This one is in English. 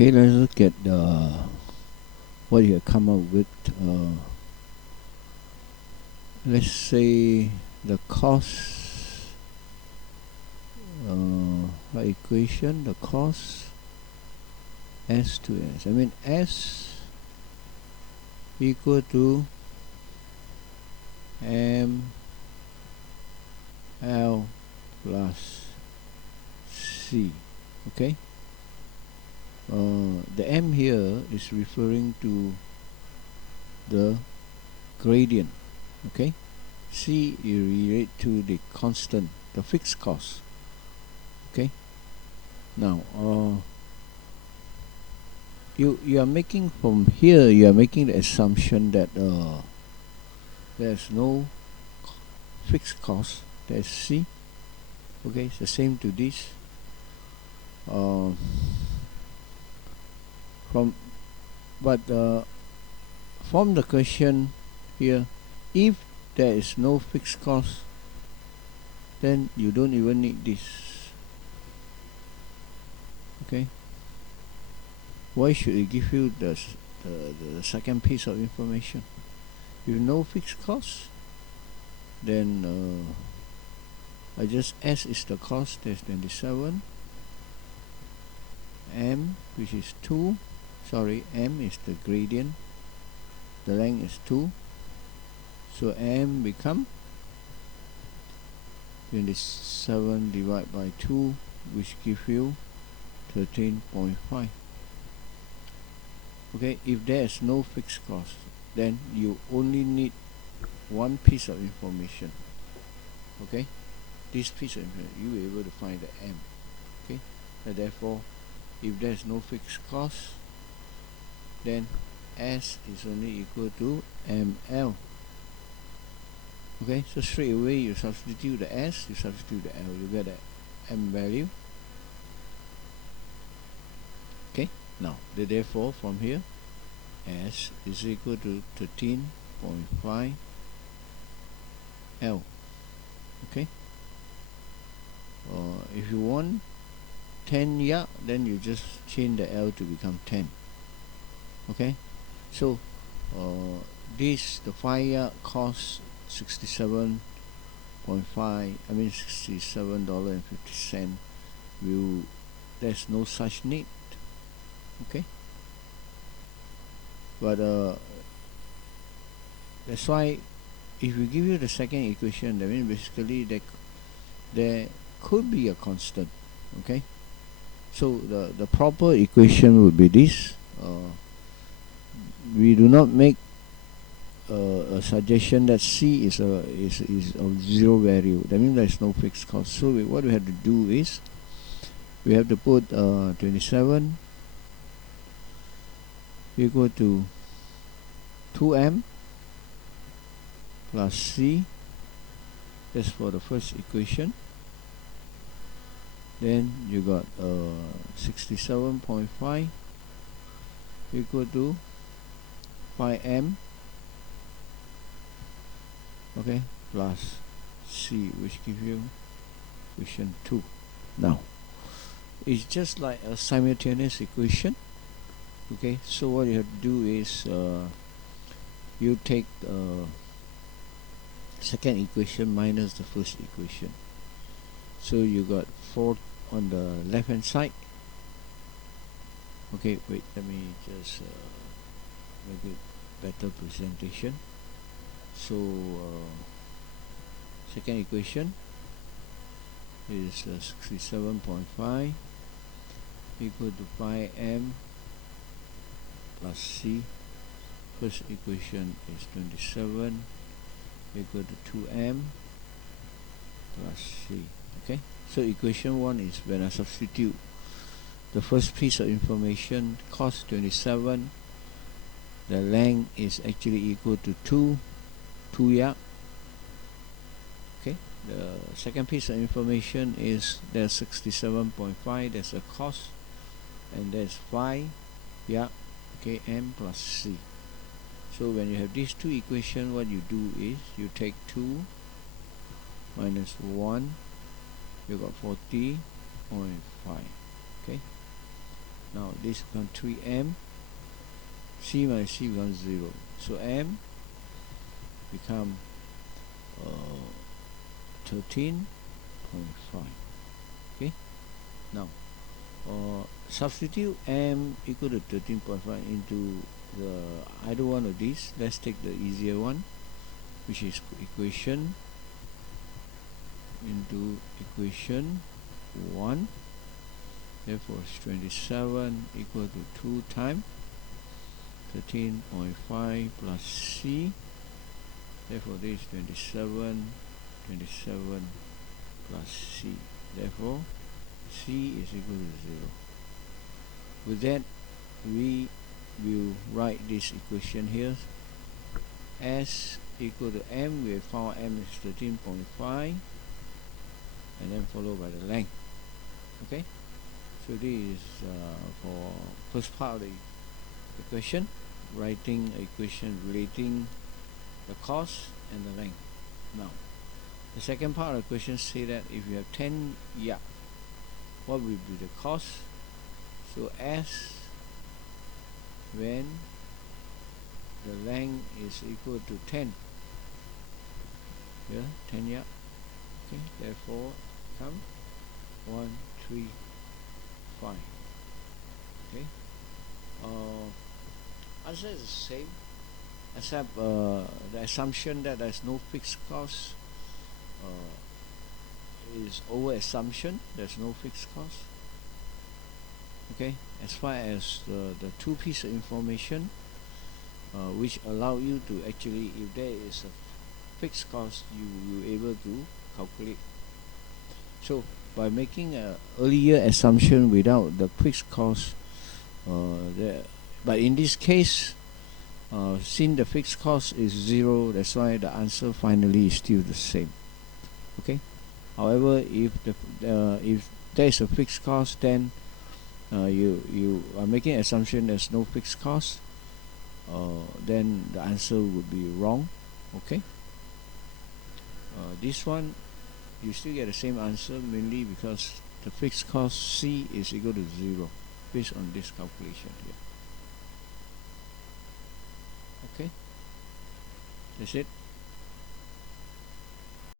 Okay, let's look at what you have come up with. Let's say the cos equation, the cos s to s. I mean s equal to m l plus c. Okay. The m here is referring to the gradient. Okay. C you relate to the constant, the fixed cost. Okay. Now you are making from here, you are making the assumption that there's no fixed cost. There's C. Okay, it's the same to this. From the question here, if there is no fixed cost, then you don't even need this. Okay. Why should it give you the second piece of information? If no fixed cost, then I just S is the cost, there's 27. M, which is 2, M is the gradient, the length is 2, so M become 27 divided by 2, which give you 13.5. Okay, if there is no fixed cost, then you only need one piece of information. Okay, this piece of information, you will be able to find the M. Okay, and therefore if there is no fixed cost, then S is only equal to ML. Okay, so straight away you substitute the S, you substitute the L, you get the M value. Okay, now therefore from here S is equal to 13.5 L. Okay, if you want 10 yard, then you just change the L to become 10. Okay, so the 5 yard costs $67.50. There's no such need. Okay, but that's why if we give you the second equation, that means basically there could be a constant. Okay, so the proper equation would be this. We do not make a suggestion that C is of zero value. That means there is no fixed cost. So what we have to do is we have to put 27 equal to 2m plus C. That's for the first equation. Then you got 67.5 equal to 5m, okay, plus C, which gives you equation 2. Now it's just like a simultaneous equation. Okay, so what you have to do is you take the second equation minus the first equation. So you got 4 on the left hand side. Okay, wait, let me just make it better presentation. So second equation is 67.5 equal to 5m plus C. First equation is 27 equal to 2m plus C. Okay, so equation 1 is when I substitute the first piece of information, cos 27, the length is actually equal to 2 yard. Okay, the second piece of information is there's 67.5, there's a cos, and there's 5 yard. Okay, m plus C. So when you have these two equations, what you do is you take 2 minus 1, you got 40.5. Okay, Now this becomes 3m, c minus c becomes 0. So m become 13.5. Okay. Now substitute m equal to 13.5 into the either one of these. Let's take the easier one, which is equation into equation 1. Therefore it's 27 equal to 2 times 13.5 plus c. Therefore this is 27 plus c. Therefore c is equal to 0. With that, we will write this equation here. S equal to m, we have found m is 13.5, and then followed by the length. Okay, so this is for first part of the equation, writing an equation relating the cost and the length. Now the second part of the question say that if you have 10 yards, what will be the cost? So S, when the length is equal to 10, here 10 yards. Okay, therefore come 1, 3, 5. Okay, answer is the same, except the assumption that there's no fixed cost is over assumption. There's no fixed cost. Okay, as far as the two pieces of information which allow you to actually, if there is a fixed cost, you will be able to calculate. So by making an earlier assumption without the fixed cost, but in this case, since the fixed cost is 0, that's why the answer finally is still the same. Okay. However, if there is a fixed cost, then you are making an assumption there's no fixed cost, then the answer would be wrong. Okay. This one you still get the same answer, mainly because the fixed cost C is equal to 0 based on this calculation here. Okay, that's it.